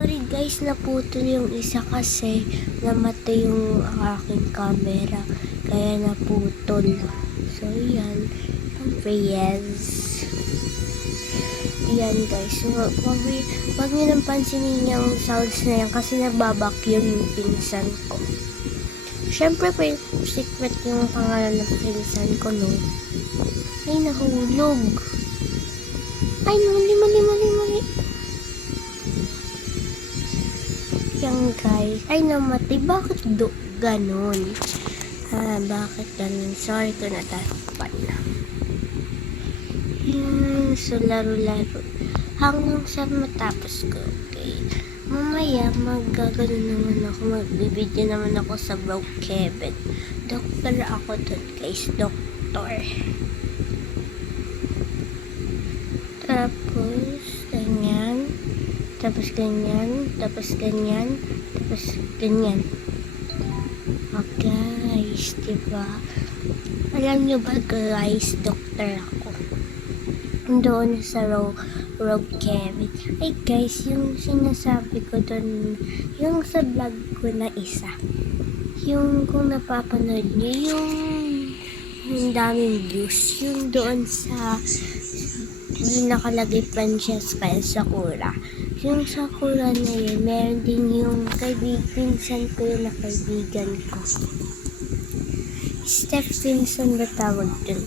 Sorry guys, naputol yung isa kasi namatay yung aking camera. Kaya naputol. So yan. Siyempre yes. Yan guys. So, wag nyo nang pansinin yung sounds na yan kasi nagbabacuum yung pinsan ko. Siyempre pa yung secret yung pangalan ng pinsan ko, no? Ay, nahulog. Ay, mali. Yan guys. Ay, namatay. Bakit ganon? Bakit ganon? Sorry ko natakpan na. So, laro-laro. Hanggang sa matapos ko. Okay. Mamaya, magagano naman ako. Magbibideo naman ako sa Brookhaven. Doktor ako dun guys. Doktor. Tapos, ganyan. Tapos ganyan. Oh guys, diba? Alam nyo ba guys, doktor ako. Doon sa Brookhaven. Ay guys, yung sinasabi ko doon, yung sa vlog ko na isa. Yung kung napapanood nyo, yung daming views. Yung doon sa yung nakalagay Francesca Sakura. Yung Sakura na yun, meron din yung pinsan ko yun na kaibigan ko. Steph Pinsan ba tawag dun?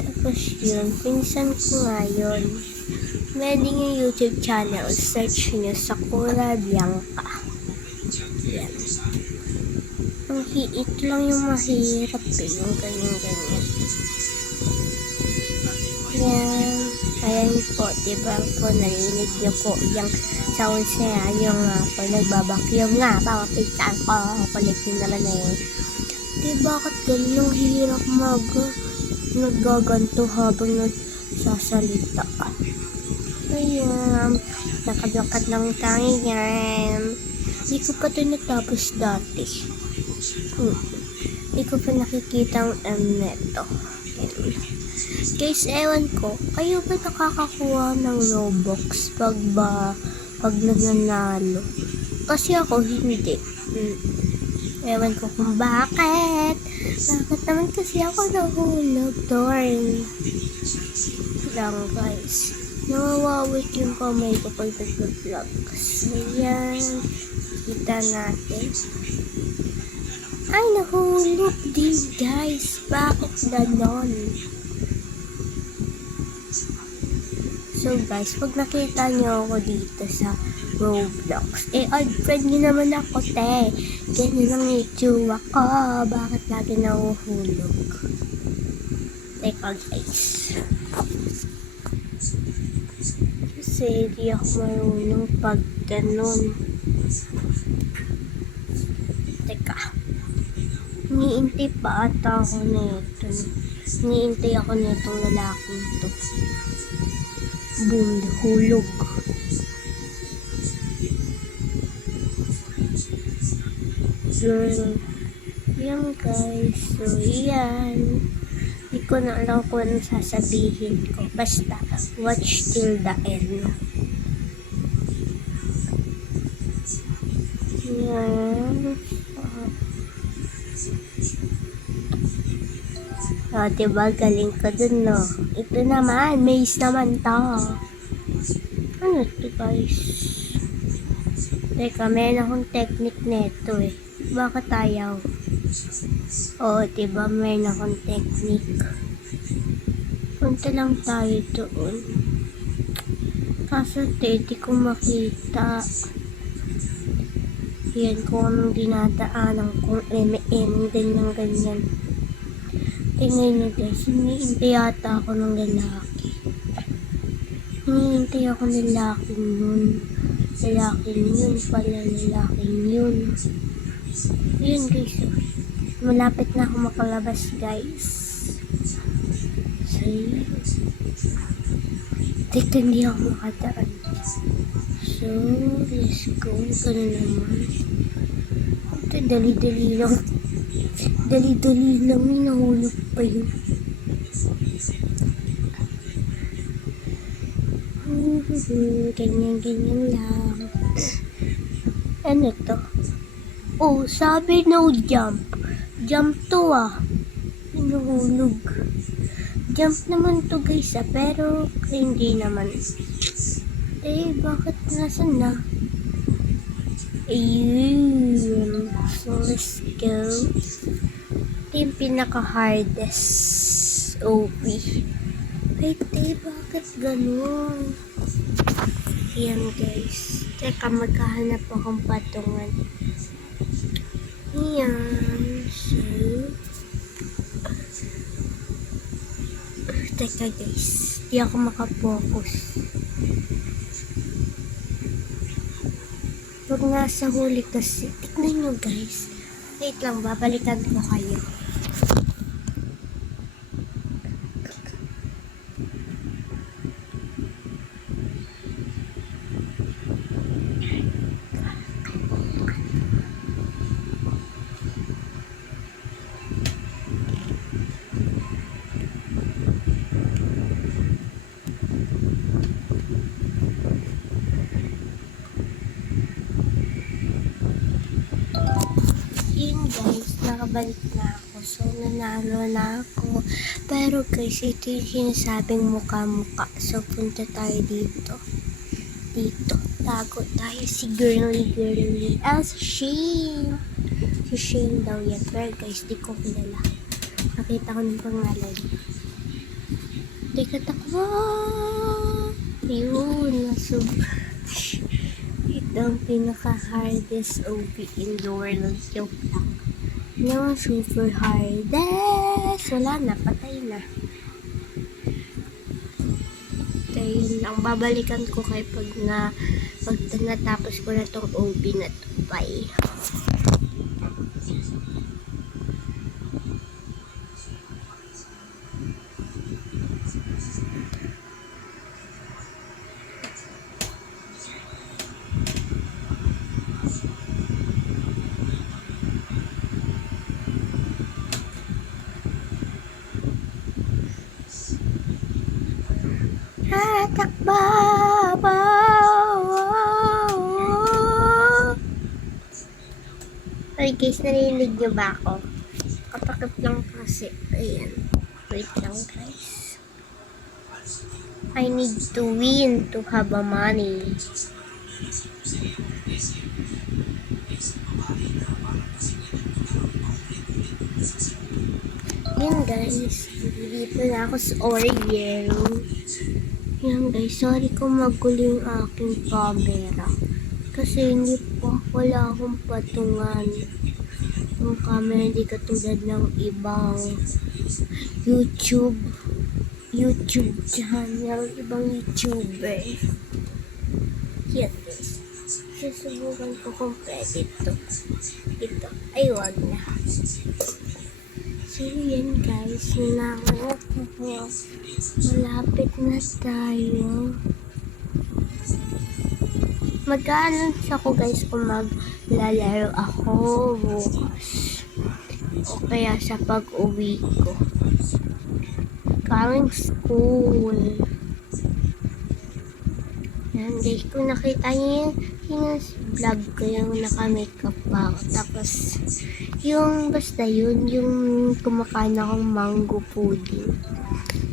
Tapos yun, pinsan ko nga yun. Meron din yung YouTube channel. Search nyo, Sakura Bianca. Yan. Ito lang yung mahirap eh, yung ganyan. Yan. Ayan po, diba po, narinig niyo po yung sounds na yan, yung po, nagbabacuum nga, papapitan ko, kulit nyo naman eh. Diba, bakit ganun yung hirap nagaganto habang nagsasalita. Ayan, nakadlakat lang tayo yan. Hindi ko pa ito natapos dati. Hindi ko pa nakikita ang neto. Guys, ewan ko, kayo ba nakakakuha ng Robux pag nananalo? Kasi ako hindi. Ewan ko kung bakit. Bakit naman kasi ako nahulog, Torn. Lang guys. Nawawawit yung kamay ko pag nag-vlog. So yan, kita natin. Ay, nahulog din guys. Bakit ganon? So guys, pag nakita nyo ako dito sa Roblox, odd friend nyo naman ako, te. Ganyan ang itsura ko. Bakit lagi nahuhulog? Teka guys. Kasi di ako marunong pag ganon. Teka. Niintay pa ata ako nito. Niintay ako nitong lalaking to. Boom, hulog. Girl. Yan guys. So, yan. Hindi ko na alam kung anong sasabihin ko. Basta, watch till the end. Yan. Diba, galing ka dun, no? Ito naman, maze naman to. Ano to, guys? Teka, meron akong technique neto, eh. Bakit ayaw? Oo, diba, meron akong technique. Punta lang tayo doon. Kaso, di ko makita. Yan, kung anong dinadaanan, kung ganyan. Tingnan nyo guys, hinihintay yata ako ng lalaki. Hinihintay ako ng lalaking yun. Lalaking yun pala, lalaking yun. Yun guys, malapit na ako makalabas guys. So, teka, hindi ako makadaan. So, let's go. Ganun naman. Ito, dali-dali lang. Dali-dali lang, may nahulog pa yun. Ganyan lang. Ano to? Oh, sabi no jump. Jump to ah. Inuhulog. Jump naman to guys pero hindi naman. Bakit nasan na? Ayun. So, let's go. Ito yung pinaka-hardest OP. Wait, bakit ganun? Ayan guys. Teka, magkahanap akong patungan. Ayan. So, teka guys. Di ako makapokus. Huwag nasa huli kasi. Tignan nyo guys. Wait lang, babalikan ko kayo. Yun guys, nakabalik na ako. So, nanalo na ako. Pero guys, ito yung sinasabing mukha-mukha. So, punta tayo dito. Tago tayo. Si girly. Si Shane. Si Shane daw yan. Pero guys, di ko kilala. Nakita ko ng pangalan. Teka, takbo. Yun, nasub. Ito ang pinaka-hardest OP in the world. Joke lang. No, super hardest. Wala na, patay na. Ito yun lang. Babalikan ko kayo pag natapos ko na tong OP na to. Bye. Takbo! Ay guys, narinig nyo ba ako? Kapakit lang kasi. Ayan. Wait lang guys. I need to win to have a money. Yan guys. Dito na ako sa Oreo. Yan guys, sorry kung magulo yung aking camera. Kasi wala akong patungan. Yung camera hindi katulad ng ibang YouTube channel, ibang YouTuber. Yan guys. Susubukan ko kung pwede ito. Ay, wag na. So yan guys, malapit na tayo. Mag-a-announce ako guys kung maglalaro ako bukas. O kaya sa pag-uwi ko. Coming school. Yan guys, kung nakita niyo yung vlog ko yung naka-makeup pa ako. Tapos, basta yun, yung kumakain akong mango pudding.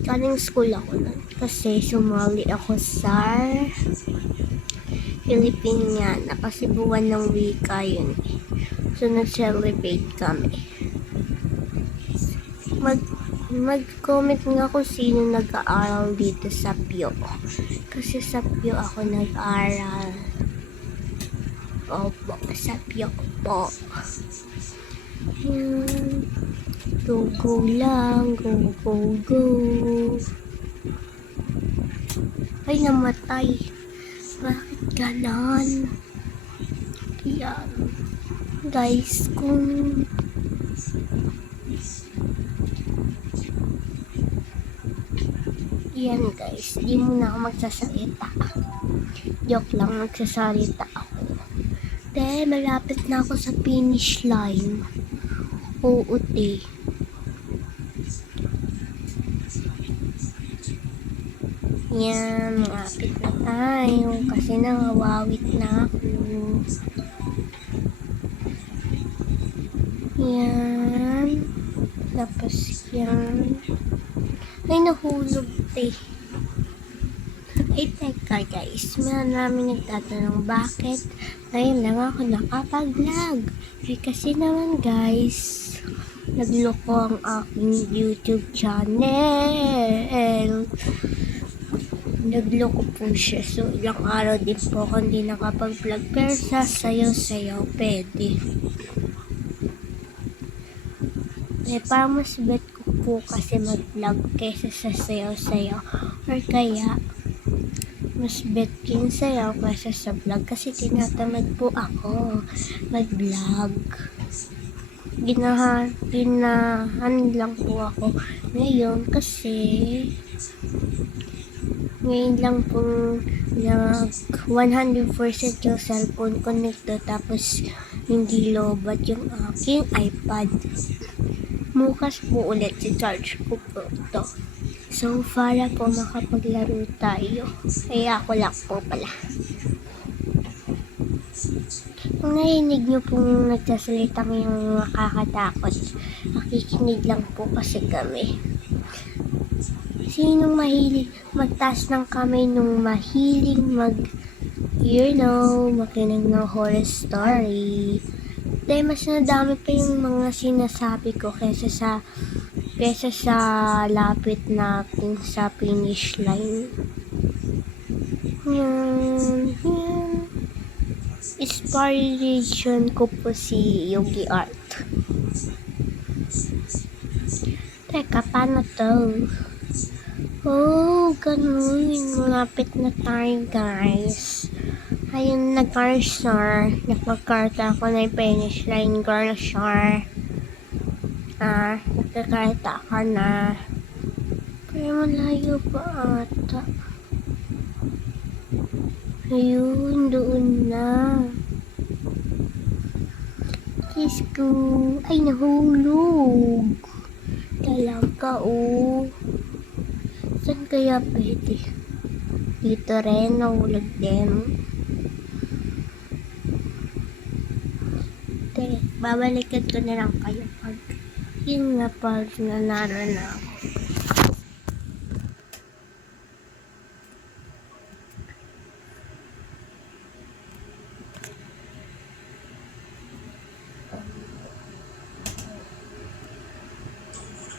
Coming school ako nun. Kasi sumali ako sa Filipiniana. Kasi buwan ng wika yun. So, nag-celebrate kami. Mag-comment nga kung sino nag-aaral dito sa Pio. Kasi sa Pio ako nag-aaral. Opo, sa Pio po. Go lang. Go. Ay, namatay. Bakit ganon? Yan. Guys, yan guys, di muna ako magsasalita. Joke lang, magsasalita ako. Dahil malapit na ako sa finish line. OOT. Yan, malapit na tayo kasi nangawawit na ako. Yan. Tapos yan. Ay, nahulog eh. Ay, teka guys. Meron namin nagtatanong bakit ngayon lang ako nakapag-vlog. Ay, kasi naman guys, nagloko ang aking YouTube channel. Nagloko po siya. So, ilang araw din po ako hindi nakapag-vlog. Pero sa sayo-sayo, pwede. Eh, parang mas bet ko po kasi mag-vlog kaysa sa sayo-sayo. Or kaya, mas bet kin sayo kaysa sa vlog kasi tinatamad po ako mag-vlog. Ginahan lang po ako ngayon kasi ngayon lang pong nag 100% yung cellphone ko nito tapos hindi lobat yung aking iPad. Bukas po ulit si charge ko po ito. So, para po makapaglaro tayo. Kaya ako lang po pala. Kung narinig nyo pong nagsasalita yung makakatakot, nakikinig lang po kasi kami. Sinong mahilig magtaas ng kamay nung mahilig makinig ng horror story? Dahil mas nadami pa yung mga sinasabi ko kesa sa lapit natin sa finish line. Inspiration ko po si Yogi Art. Teka, paano to? Oh, ganun. Malapit na tayo, guys. Ayun, nag-cursor. Nagpag-karta ako na yung finish line, cursor. Nagkakarta ka na. Pero malayo pa ata. Ayun, doon na. Kiss ko. Ay, nahulog. Talaga, oh. Saan kaya pwede? Dito rin, nahulog din. Babalikan ko na lang kayo pag yun nga pag nanalo na ako.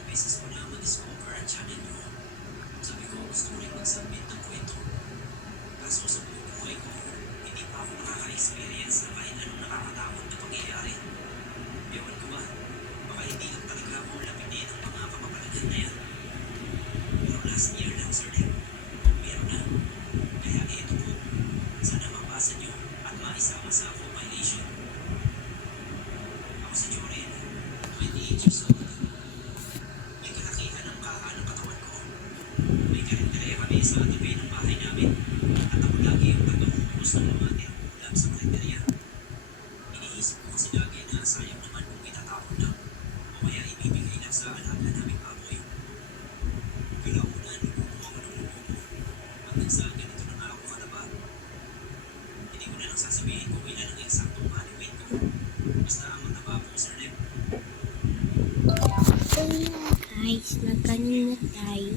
Beses ko na ma-discover ang channel nyo. Sabi ko gusto rin mag-submit ng kwento. Kaso sa buhay ko, hindi pa ako nakaka-experience na kahit anong nakakatakot na pangyayari. Ewan ko ba, baka hindi lang talaga ako lapidin ang mga kapapalagan na yan. Pero last year lang, sir, meron na. Kaya eto po, sana mabasa nyo at maisama sa compilation. Ako si Joren, 28 years old. May kalakihan ang kaha ng katawan ko. May karinderya kami sa tabi ng bahay namin. At ako lagi yung tagahubos ng mga tirang ulam sa karinderya. Iniisip ko kasi lagi na sayang naman kung itatapon lang. O kaya ibibigay lang sa alaga naming baboy. Kalaunan, kukuha ko ng lupo ko. Hanggang sa ganito na nga ako kataba. Hindi ko na lang sasabihin kung ilan ang eksaktong body weight ko. Basta mataba po, Sir Lem. So yun guys, nagkanin na tayo.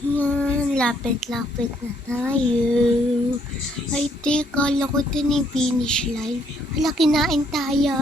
Yan, lapit-lapit na tayo. Ay, teka, kala ko ito na yung finish line. Hala, kinain tayo.